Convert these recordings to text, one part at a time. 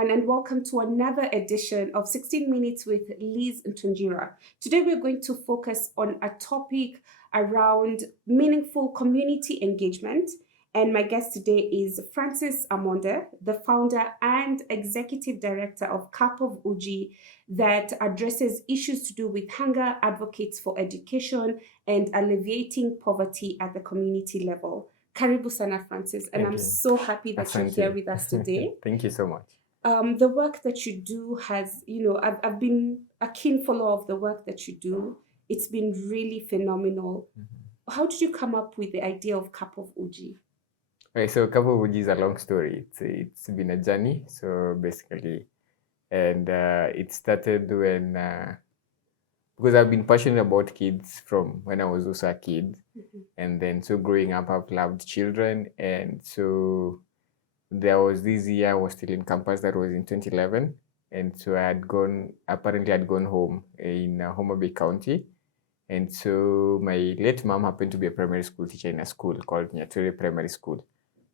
everyone, and welcome to another edition of 16 Minutes with Lizz Ntonjira. Today, we're going to focus on a topic around meaningful community engagement. And my guest today is Francis Amonde, the founder and executive director of Cup of Uji, that addresses issues to do with hunger, advocates for education, and alleviating poverty at the community level. Karibu sana, Francis, and I'm so happy that you're here with us today. Thank you so much. The work that you do has, I've been a keen follower of the work that you do. It's been really phenomenal. How did you come up with the idea of Cup of Uji? Okay, so Cup of Uji is a long story. It's been a journey. So basically, and it started when because I've been passionate about kids from when I was also a kid. And then so growing up, I've loved children. And so there was this year I was still in campus, that was in 2011. And so I'd gone home in Homa Bay County. And so my late mom happened to be a primary school teacher in a school called Nyature Primary School.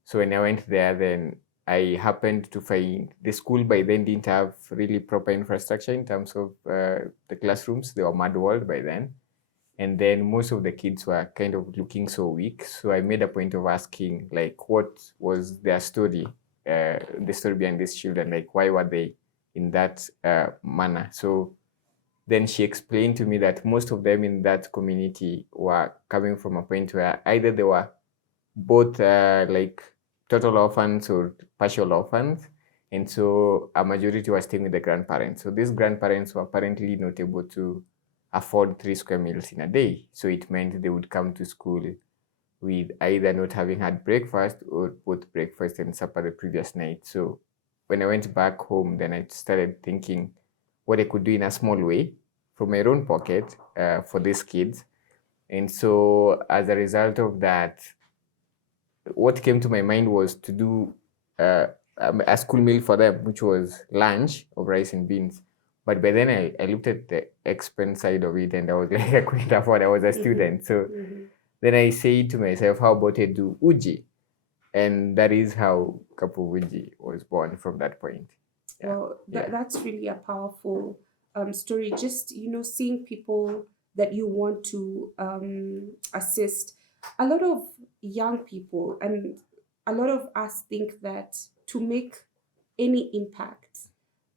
So when I went there, then I happened to find the school by then didn't have really proper infrastructure in terms of the classrooms. They were mud walled by then. And then most of the kids were kind of looking so weak. So I made a point of asking, like, what was their story, the story behind these children? Like, why were they in that manner? So then she explained to me that most of them in that community were coming from a point where either they were both like total orphans or partial orphans. And so a majority were staying with the grandparents. So these grandparents were apparently not able to afford 3 square meals in a day. So it meant they would come to school with either not having had breakfast or both breakfast and supper the previous night. So when I went back home, then I started thinking what I could do in a small way from my own pocket for these kids. And so as a result of that, what came to my mind was to do a school meal for them, which was lunch of rice and beans. But by then I looked at the expense side of it and I was like, I couldn't afford, I was a student. So then I said to myself, how about I do Uji? And that is how Cup of Uji was born from that point. Well, that's really a powerful story. Just, seeing people that you want to assist. A lot of young people and a lot of us think that to make any impact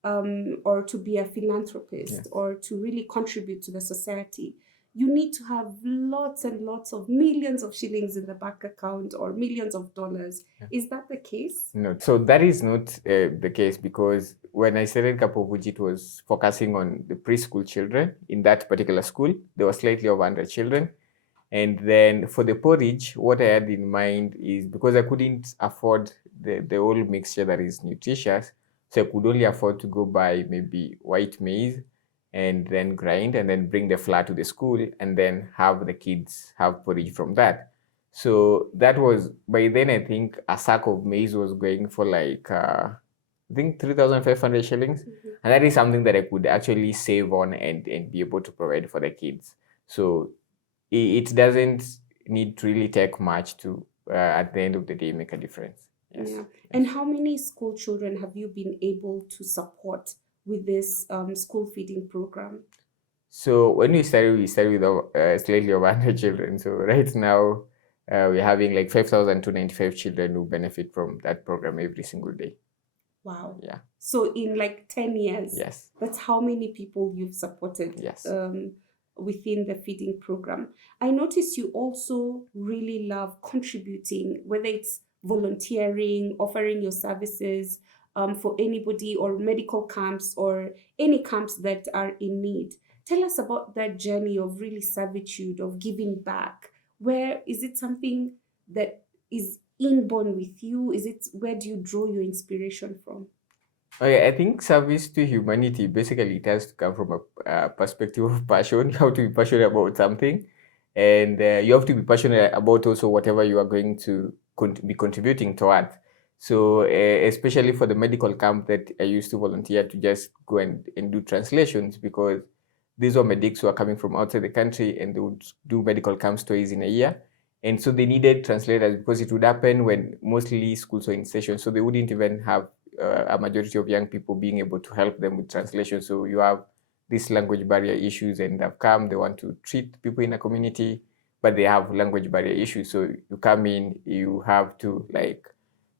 or to be a philanthropist or to really contribute to the society, you need to have lots and lots of millions of shillings in the bank account or millions of dollars. Is that the case? No, so that is not the case, because when I started Cup of Uji, it was focusing on the preschool children in that particular school. There were slightly over 100 children. And then for the porridge, what I had in mind is, because I couldn't afford the whole mixture that is nutritious, so I could only afford to go buy maybe white maize and then grind and then bring the flour to the school and then have the kids have porridge from that. So that was, by then I think a sack of maize was going for like, I think 3,500 shillings. And that is something that I could actually save on and be able to provide for the kids. So it doesn't need to really take much to, at the end of the day, make a difference. Yes. Yeah. And how many school children have you been able to support with this school feeding program? So when we started with slightly over 100 children. So right now, we're having like 5,295 children who benefit from that program every single day. Wow. Yeah. So in like 10 years, yes, that's how many people you've supported. Yes. Within the feeding program. I notice you also really love contributing, whether it's volunteering, offering your services for anybody, or medical camps or any camps that are in need. Tell us about that journey of really servitude, of giving back. Where is it something that is inborn with you? Where do you draw your inspiration from? Okay, I think service to humanity, basically it has to come from a perspective of passion. You have to be passionate about something, and you have to be passionate about also whatever you are going to be contributing towards. So especially for the medical camp that I used to volunteer to just go and do translations, because these were medics who are coming from outside the country and they would do medical camps twice in a year. And so they needed translators, because it would happen when mostly schools were in session, so they wouldn't even have a majority of young people being able to help them with translation. So you have these language barrier issues, and they've come, they want to treat people in a community, but they have language barrier issues. So you come in, you have to like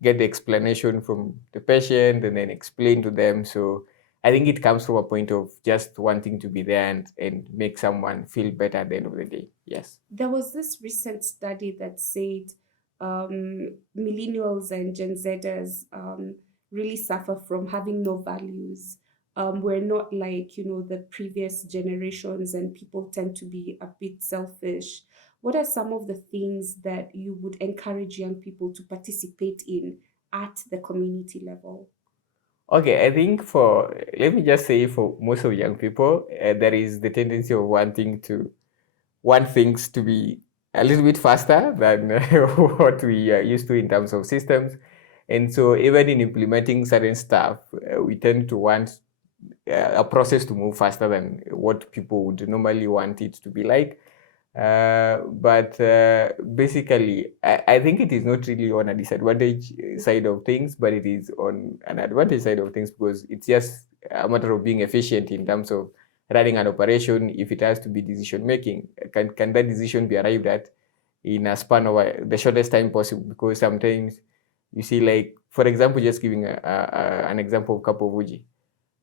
get the explanation from the patient and then explain to them. So I think it comes from a point of just wanting to be there and make someone feel better at the end of the day. Yes. There was this recent study that said millennials and Gen Zers really suffer from having no values. We're not like, the previous generations, and people tend to be a bit selfish. What are some of the things that you would encourage young people to participate in at the community level? Okay, I think let me just say for most of young people, there is the tendency of want things to be a little bit faster than what we are used to in terms of systems. And so even in implementing certain stuff, we tend to want a process to move faster than what people would normally want it to be like. But basically, I think it is not really on a disadvantage side of things, but it is on an advantage side of things, because it's just a matter of being efficient in terms of running an operation. If it has to be decision making, can that decision be arrived at in a span of the shortest time possible? Because sometimes you see, like, for example, just giving an example of cup of Uji.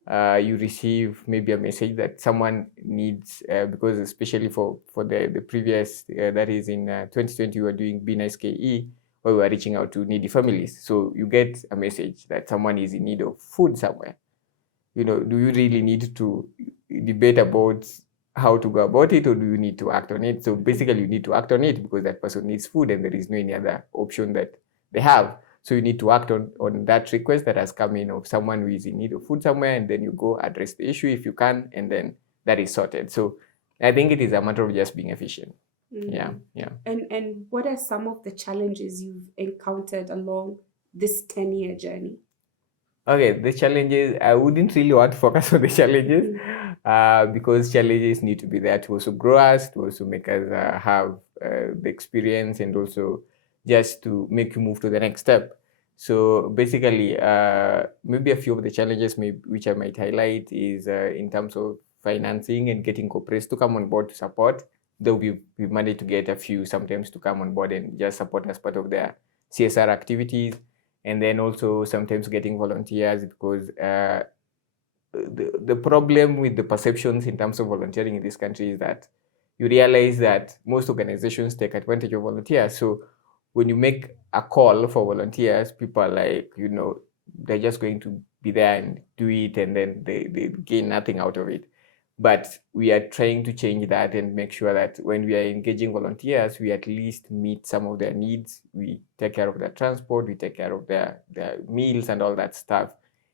You receive maybe a message that someone needs, because especially for the previous, that is in 2020, we were doing Be Nice KE, where we were reaching out to needy families. So you get a message that someone is in need of food somewhere. Do you really need to debate about how to go about it, or do you need to act on it? So basically, you need to act on it because that person needs food and there is no any other option that they have. So you need to act on that request that has come in of someone who is in need of food somewhere, and then you go address the issue if you can, and then that is sorted. So I think it is a matter of just being efficient. Yeah. And what are some of the challenges you've encountered along this 10-year journey? Okay, the challenges, I wouldn't really want to focus on the challenges, because challenges need to be there to also grow us, to also make us have the experience, and also just to make you move to the next step. So basically, maybe a few of the challenges which I might highlight is in terms of financing and getting corporates to come on board to support. Though we've managed to get a few sometimes to come on board and just support as part of their CSR activities. And then also sometimes getting volunteers, because the problem with the perceptions in terms of volunteering in this country is that you realize that most organizations take advantage of volunteers. So when you make a call for volunteers, people are like, they're just going to be there and do it, and then they gain nothing out of it. But we are trying to change that and make sure that when we are engaging volunteers, we at least meet some of their needs. We take care of their transport, we take care of their meals and all that stuff.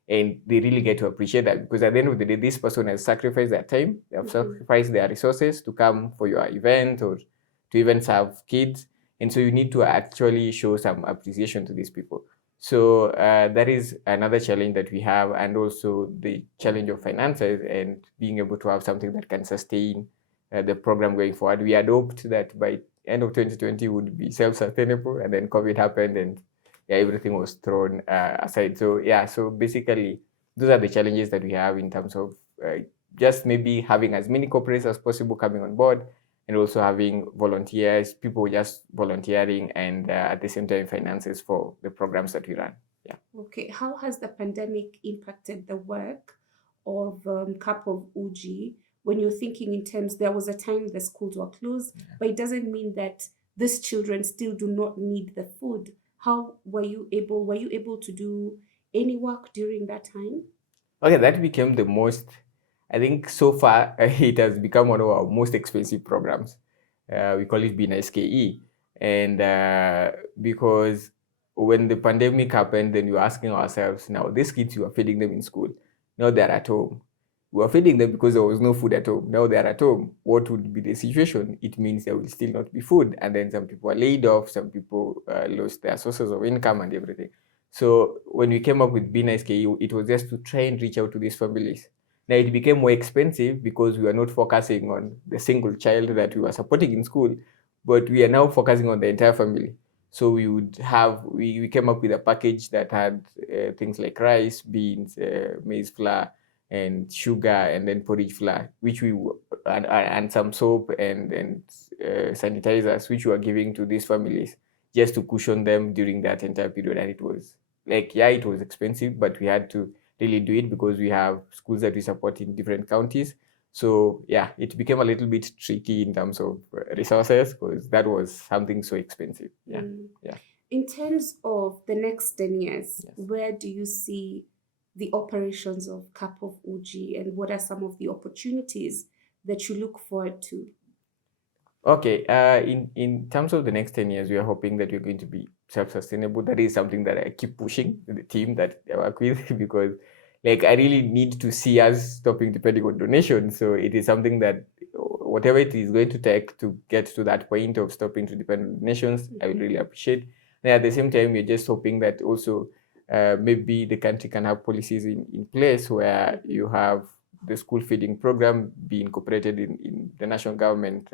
And they really get to appreciate that, because at the end of the day, this person has sacrificed their time, they have sacrificed their resources to come for your event or to even serve kids. And so you need to actually show some appreciation to these people. So that is another challenge that we have, and also the challenge of finances and being able to have something that can sustain the program going forward. We had hoped that by end of 2020 would be self-sustainable, and then COVID happened, and everything was thrown aside. So basically, those are the challenges that we have in terms of just maybe having as many corporates as possible coming on board, and also having volunteers, people just volunteering, and at the same time finances for the programs that we run. Yeah. Okay, how has the pandemic impacted the work of Cup of Uji? When you're thinking in terms, there was a time the schools were closed, but it doesn't mean that these children still do not need the food. How were you able to do any work during that time? Okay, that became the most, I think so far, it has become one of our most expensive programs. We call it Be Nice KE. And because when the pandemic happened, then we were asking ourselves, now these kids, you are feeding them in school. Now they're at home. We were feeding them because there was no food at home. Now they're at home. What would be the situation? It means there will still not be food. And then some people are laid off, some people lost their sources of income and everything. So when we came up with Be Nice KE, it was just to try and reach out to these families. Now it became more expensive because we were not focusing on the single child that we were supporting in school, but we are now focusing on the entire family. So we came up with a package that had things like rice, beans, maize flour, and sugar, and then porridge flour, which and some soap and sanitizers, which we were giving to these families just to cushion them during that entire period. And it was like, yeah, it was expensive, but we had to really do it because we have schools that we support in different counties. So yeah, it became a little bit tricky in terms of resources because that was something so expensive. Yeah. Yeah. In terms of the next 10 years, Yes. where do you see the operations of Cup of Uji, and what are some of the opportunities that you look forward to? Okay, in terms of the next 10 years, we are hoping that we're going to be self-sustainable. That is something that I keep pushing to the team that I work with because like I really need to see us stopping depending on donations. So it is something that whatever it is going to take to get to that point of stopping to depend on donations, I would really appreciate. And at the same time, we're just hoping that also maybe the country can have policies in place where you have the school feeding program be incorporated in the national government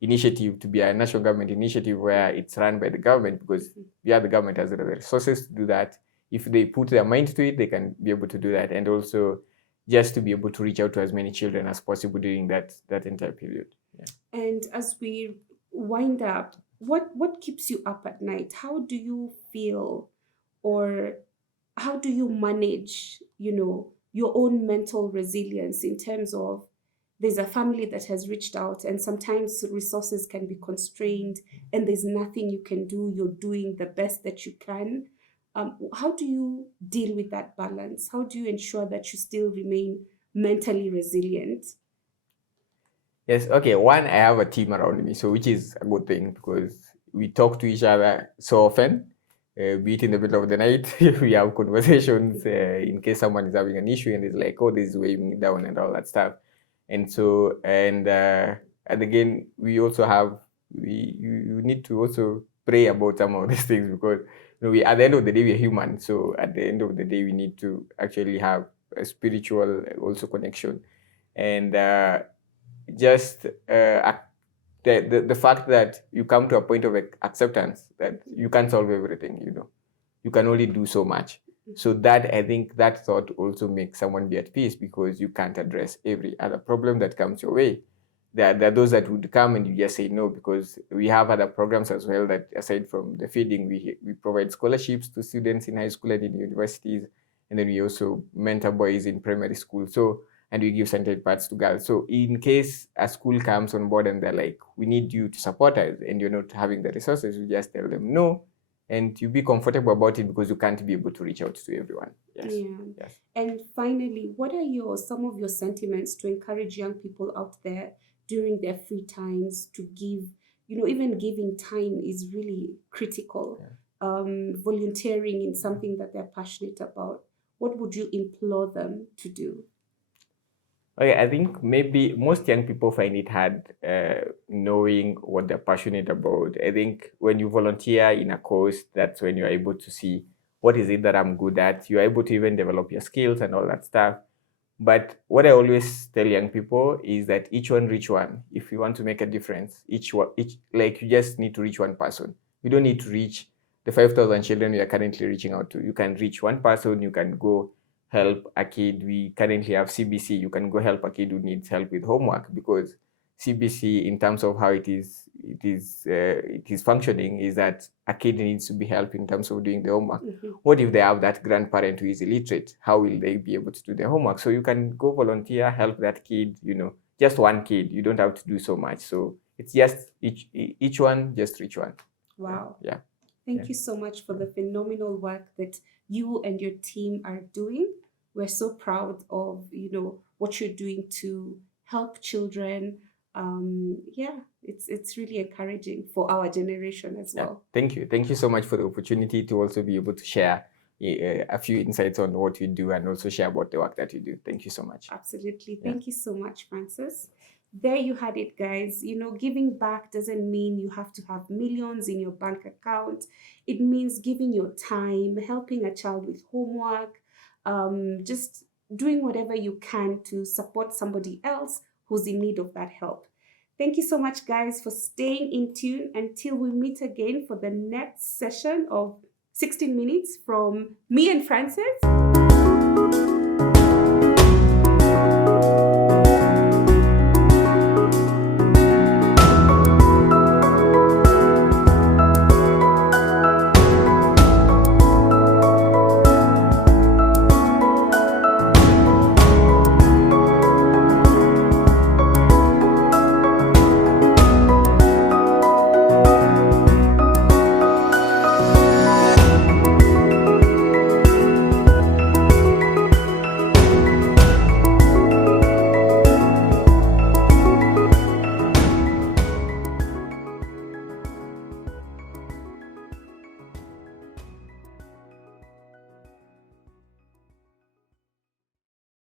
initiative, to be a national government initiative where it's run by the government, because yeah, the government has the resources to do that. If they put their mind to it, they can be able to do that. And also just to be able to reach out to as many children as possible during that entire period. Yeah. And as we wind up, what keeps you up at night? How do you feel, or how do you manage, your own mental resilience in terms of there's a family that has reached out and sometimes resources can be constrained and there's nothing you can do. You're doing the best that you can. How do you deal with that balance? How do you ensure that you still remain mentally resilient? Yes, okay. One, I have a team around me, so which is a good thing because we talk to each other so often, be it in the middle of the night, we have conversations in case someone is having an issue and is like, oh, this is weighing me down and all that stuff. And so, and again, we also have, you need to also pray about some of these things because we, at the end of the day, we're human. So at the end of the day, we need to actually have a spiritual also connection. And just the fact that you come to a point of acceptance that you can't solve everything, you can only do so much. So that, I think that thought also makes someone be at peace because you can't address every other problem that comes your way. There are those that would come and you just say no, because we have other programs as well that aside from the feeding, we provide scholarships to students in high school and in universities. And then we also mentor boys in primary school. So, and we give sanitary pads to girls. So in case a school comes on board and they're like, we need you to support us, and you're not having the resources, we just tell them no, and you be comfortable about it because you can't be able to reach out to everyone. Yes. Yeah. Yes. And finally, what are some of your sentiments to encourage young people out there during their free times to give, even giving time is really critical. Yeah. Volunteering in something that they're passionate about. What would you implore them to do? Okay, I think maybe most young people find it hard knowing what they're passionate about. I think when you volunteer in a cause, that's when you're able to see what is it that I'm good at. You're able to even develop your skills and all that stuff. But what I always tell young people is that each one reach one. If you want to make a difference, each like you just need to reach one person. You don't need to reach the 5,000 children we are currently reaching out to. You can reach one person. You can go help a kid. We currently have CBC. You can go help a kid who needs help with homework, because CBC, in terms of how it is functioning, is that a kid needs to be helped in terms of doing the homework. What if they have that grandparent who is illiterate? How will they be able to do their homework? So you can go volunteer, help that kid, just one kid. You don't have to do so much. So it's just each one, just reach one. Wow. Yeah. Thank you so much for the phenomenal work that you and your team are doing. We're so proud of, what you're doing to help children. It's really encouraging for our generation as well. Thank you so much for the opportunity to also be able to share a few insights on what you do and also share about the work that you do. Thank you so much. Absolutely. Thank you so much, Francis. There you had it, guys. Giving back doesn't mean you have to have millions in your bank account. It means giving your time, helping a child with homework, just doing whatever you can to support somebody else who's in need of that help. Thank you so much, guys, for staying in tune until we meet again for the next session of 16 minutes from me and Francis.